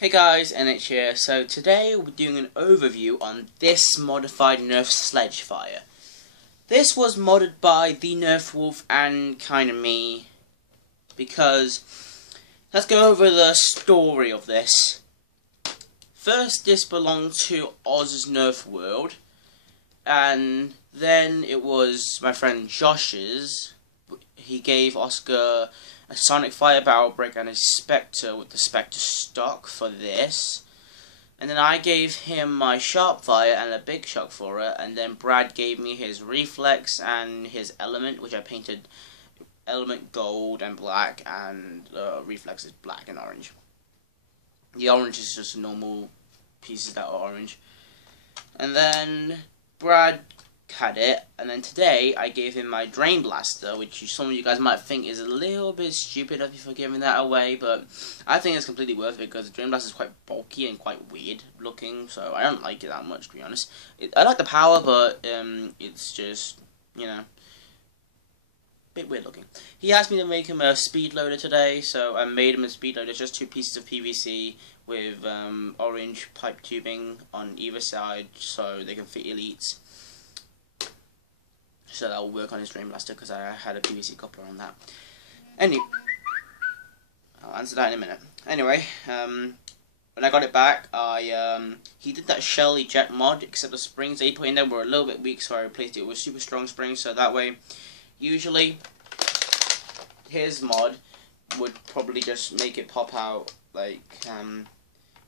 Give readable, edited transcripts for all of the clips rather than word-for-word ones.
Hey guys, NH here. So today we're doing an overview on this modified Nerf sledgefire. This was modded by the Nerf Wolf and kinda me, because let's go over the story of this. First, this belonged to Oz's Nerf World, and then it was my friend Josh's. He gave Oscar a Sonic Fire Barrel Break and a Spectre with the Spectre stock for this. And then I gave him my Sharp Fire and a Big Shock for it. And then Brad gave me his Reflex and his Element, which I painted Element gold and black, and Reflex is black and orange. The orange is just normal pieces that are orange. And then Brad had it, and then today I gave him my Drain Blaster, which some of you guys might think is a little bit stupid of me for giving that away, but I think it's completely worth it because the Drain Blaster is quite bulky and quite weird looking, so I don't like it that much, to be honest. I like the power, but it's just, you know, a bit weird looking. He asked me to make him a speed loader today, so I made him a speed loader, just 2 pieces of PVC with orange pipe tubing on either side so they can fit elites. So that will work on his Drain Blaster because I had a PVC coupler on that. I'll answer that in a minute. Anyway, when I got it back, he did that shell eject mod, except the springs that he put in there were a little bit weak, so I replaced it with super strong springs. So that way, usually his mod would probably just make it pop out like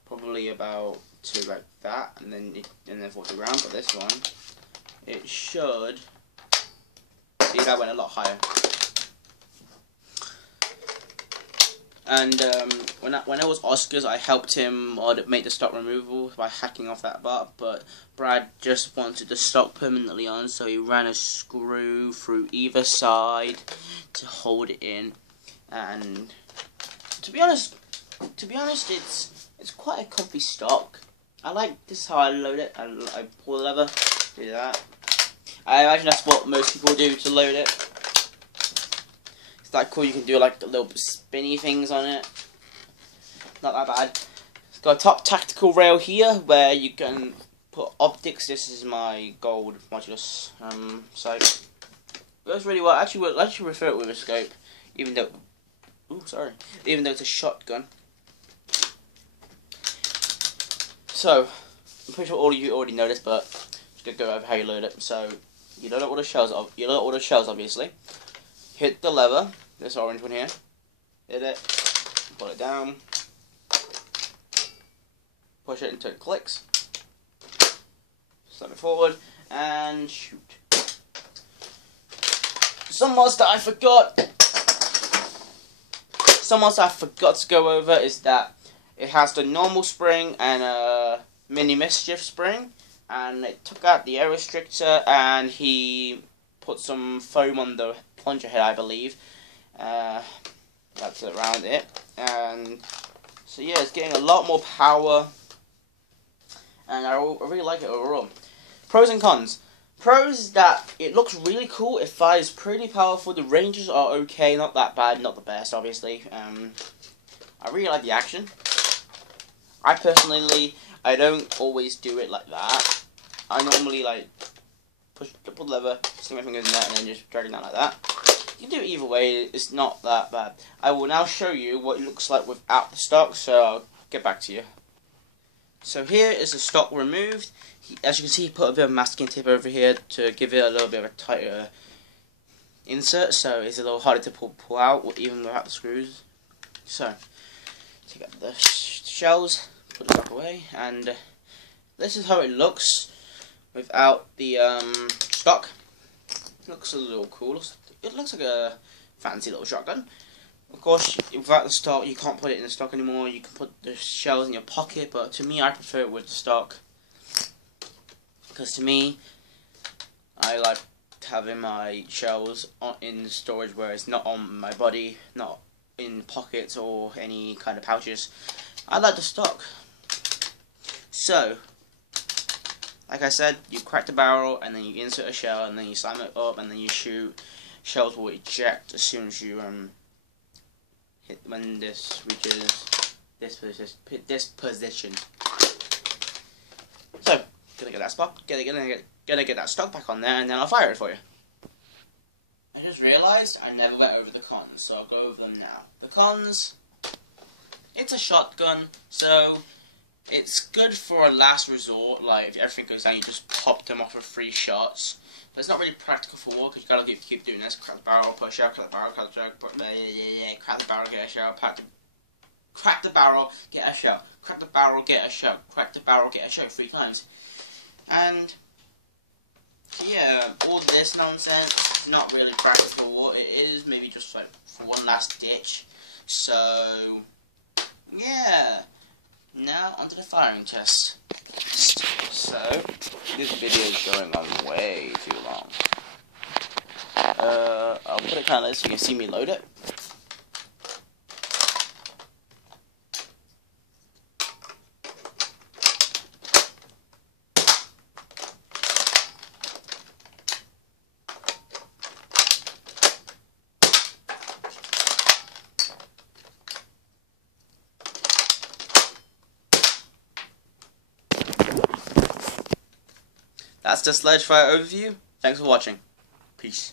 probably about to like that, and then fall to the ground. But this one, it should. See, that went a lot higher. And when I was Oscar's, I helped him make the stock removal by hacking off that bar, but Brad just wanted the stock permanently on, so he ran a screw through either side to hold it in. And to be honest, it's quite a comfy stock. I like this is how I load it. I pull the lever, do that. I imagine that's what most people do to load it. It's that cool, you can do like the little spinny things on it. Not that bad. It's got a top tactical rail here where you can put optics. This is my gold modulus sight. Works really well. Actually, I should refer it with a scope, even though even though it's a shotgun. So I'm pretty sure all of you already know this, but just gonna go over how you load it. So you load all the shells. Obviously. Hit the lever. This orange one here. Hit it. Pull it down. Push it until it clicks. Slam it forward and shoot. Some mods that I forgot to go over is that it has the normal spring and a mini mischief spring. And it took out the air restrictor, and he put some foam on the plunger head, I believe. That's around it. And so yeah, it's getting a lot more power, and I really like it overall. Pros and cons. Pros is that it looks really cool. It fires pretty powerful. The ranges are okay, not that bad, not the best, obviously. I really like the action. I personally, I don't always do it like that. I normally like pull the lever, stick my fingers in there, and then just drag it down like that. You can do it either way, it's not that bad. I will now show you what it looks like without the stock, so I'll get back to you. So here is the stock removed. As you can see, he put a bit of masking tape over here to give it a little bit of a tighter insert, so it's a little harder to pull out, even without the screws. So, take out the shells, put the stock away, and this is how it looks without the stock. It looks a little cool. It looks like a fancy little shotgun. Of course, without the stock, you can't put it in the stock anymore. You can put the shells in your pocket, but to me, I prefer it with the stock. Because to me, I like having my shells in storage where it's not on my body, not in pockets or any kind of pouches. I like the stock. So, like I said, you crack the barrel, and then you insert a shell, and then you slam it up, and then you shoot. Shells will eject as soon as you hit when this reaches this position. So, gonna get that spot, gonna get that stock back on there, and then I'll fire it for you. I just realised I never went over the cons, so I'll go over them now. The cons, it's a shotgun, so it's good for a last resort. Like if everything goes down, you just pop them off with 3 shots. But it's not really practical for war because you gotta keep doing this. Crack the barrel, push out, crack the barrel, crack the barrel, crack the barrel, get a shell, crack the barrel, get a shell, crack the barrel, get a shell, crack the barrel, get a shell 3 times. And yeah, all this nonsense is not really practical for war. It is maybe just like for one last ditch. So yeah. Now onto the firing test. So this video is going on way too long. I'll put it kind of so you can see me load it. That's the sledgefire overview. Thanks for watching. Peace.